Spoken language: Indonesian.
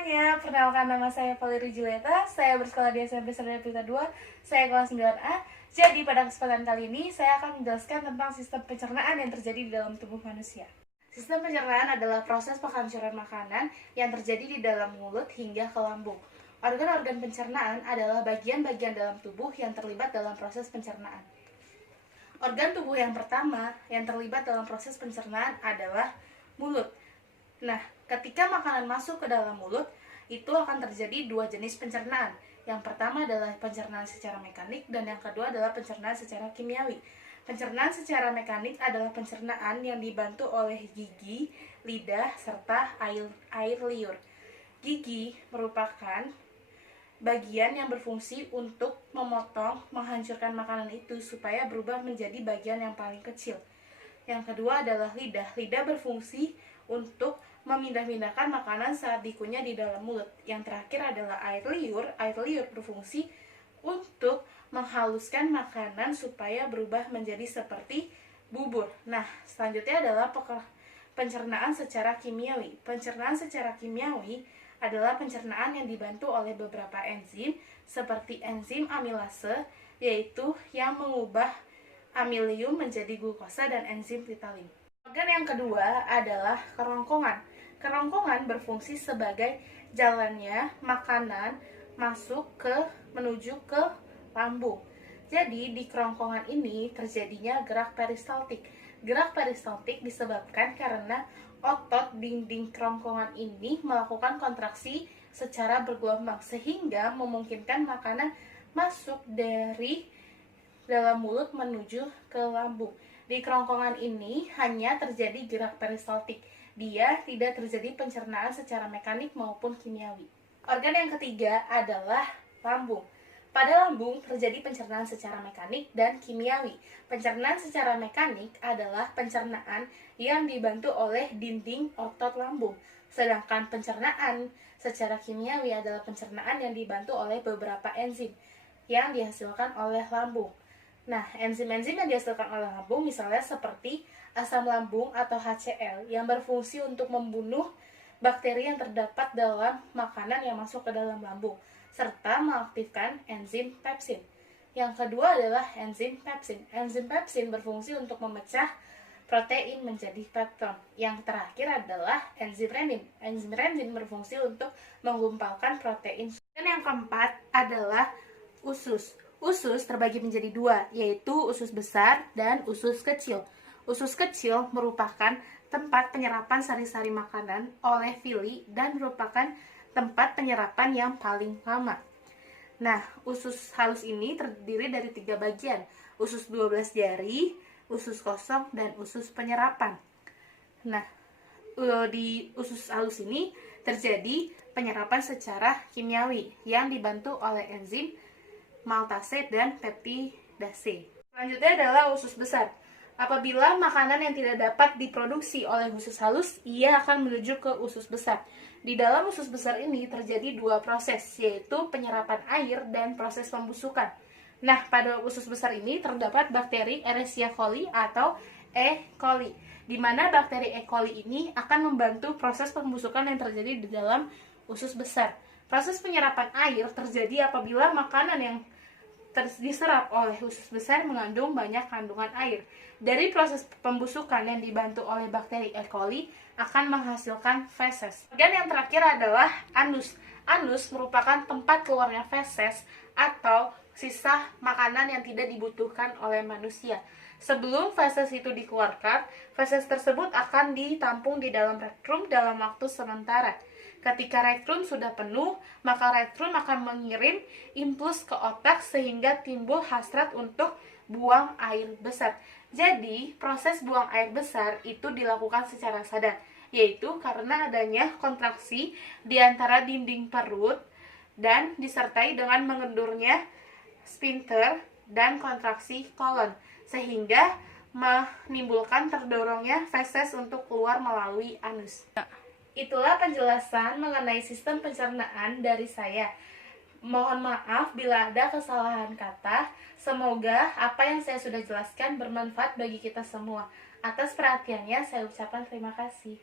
semuanya, perkenalkan nama saya Valerie Julieta. Saya bersekolah di SMP Serdaya Pelita 2. Saya kelas 9A. Jadi pada kesempatan kali ini saya akan menjelaskan tentang sistem pencernaan yang terjadi di dalam tubuh manusia. Sistem pencernaan adalah proses penghancuran makanan yang terjadi di dalam mulut hingga ke lambung. Organ-organ pencernaan adalah bagian-bagian dalam tubuh yang terlibat dalam proses pencernaan. Organ tubuh yang pertama yang terlibat dalam proses pencernaan adalah mulut. Nah, ketika makanan masuk ke dalam mulut, itu akan terjadi dua jenis pencernaan. Yang pertama adalah pencernaan secara mekanik dan yang kedua adalah pencernaan secara kimiawi. Pencernaan secara mekanik adalah pencernaan yang dibantu oleh gigi, lidah, serta air liur. Gigi merupakan bagian yang berfungsi untuk memotong, menghancurkan makanan itu supaya berubah menjadi bagian yang paling kecil. Yang kedua adalah lidah. Lidah berfungsi untuk memindah-mindahkan makanan saat dikunyah di dalam mulut. Yang terakhir adalah air liur. Air liur berfungsi untuk menghaluskan makanan supaya berubah menjadi seperti bubur. Nah, selanjutnya adalah pencernaan secara kimiawi. Pencernaan secara kimiawi adalah pencernaan yang dibantu oleh beberapa enzim seperti enzim amilase, yaitu yang mengubah amilium menjadi glukosa, dan enzim ptyalin. Organ yang kedua adalah kerongkongan. Kerongkongan berfungsi sebagai jalannya makanan menuju ke lambung. Jadi di kerongkongan ini terjadinya gerak peristaltik. Gerak peristaltik disebabkan karena otot dinding kerongkongan ini melakukan kontraksi secara bergelombang sehingga memungkinkan makanan masuk dari dalam mulut menuju ke lambung. Di kerongkongan ini hanya terjadi gerak peristaltik. Dia tidak terjadi pencernaan secara mekanik maupun kimiawi. Organ yang ketiga adalah lambung. Pada lambung terjadi pencernaan secara mekanik dan kimiawi. Pencernaan secara mekanik adalah pencernaan yang dibantu oleh dinding otot lambung. Sedangkan pencernaan secara kimiawi adalah pencernaan yang dibantu oleh beberapa enzim yang dihasilkan oleh lambung. Nah, enzim-enzim yang dihasilkan oleh lambung misalnya seperti asam lambung atau HCl yang berfungsi untuk membunuh bakteri yang terdapat dalam makanan yang masuk ke dalam lambung, serta mengaktifkan enzim pepsin. Yang kedua adalah enzim pepsin. Enzim pepsin berfungsi untuk memecah protein menjadi pepton. Yang terakhir adalah enzim renin. Enzim renin berfungsi untuk menggumpalkan protein. Dan yang keempat adalah usus. Usus terbagi menjadi dua, yaitu usus besar dan usus kecil. Usus kecil merupakan tempat penyerapan sari-sari makanan oleh villi dan merupakan tempat penyerapan yang paling lama. Nah, usus halus ini terdiri dari 3 bagian, usus 12 jari, usus kosong, dan usus penyerapan. Nah, di usus halus ini terjadi penyerapan secara kimiawi yang dibantu oleh enzim maltase dan peptidase. Selanjutnya adalah usus besar. Apabila makanan yang tidak dapat diproduksi oleh usus halus, ia akan menuju ke usus besar. Di dalam usus besar ini terjadi 2 proses, yaitu penyerapan air dan proses pembusukan. Nah, pada usus besar ini terdapat bakteri Escherichia coli atau E. coli, di mana bakteri E. coli ini akan membantu proses pembusukan yang terjadi di dalam usus besar. Proses penyerapan air terjadi apabila makanan yang diserap oleh usus besar mengandung banyak kandungan air. Dari proses pembusukan yang dibantu oleh bakteri E. coli akan menghasilkan feses. Organ yang terakhir adalah anus. Anus merupakan tempat keluarnya feses atau sisa makanan yang tidak dibutuhkan oleh manusia. Sebelum feses itu dikeluarkan, feses tersebut akan ditampung di dalam rektrum dalam waktu sementara. Ketika rektrum sudah penuh, maka rektrum akan mengirim impuls ke otak sehingga timbul hasrat untuk buang air besar. Jadi, proses buang air besar itu dilakukan secara sadar, yaitu karena adanya kontraksi di antara dinding perut dan disertai dengan mengendurnya sphincter dan kontraksi kolon, sehingga menimbulkan terdorongnya feses untuk keluar melalui anus. Itulah penjelasan mengenai sistem pencernaan dari saya. Mohon maaf bila ada kesalahan kata. Semoga apa yang saya sudah jelaskan bermanfaat bagi kita semua. Atas perhatiannya saya ucapkan terima kasih.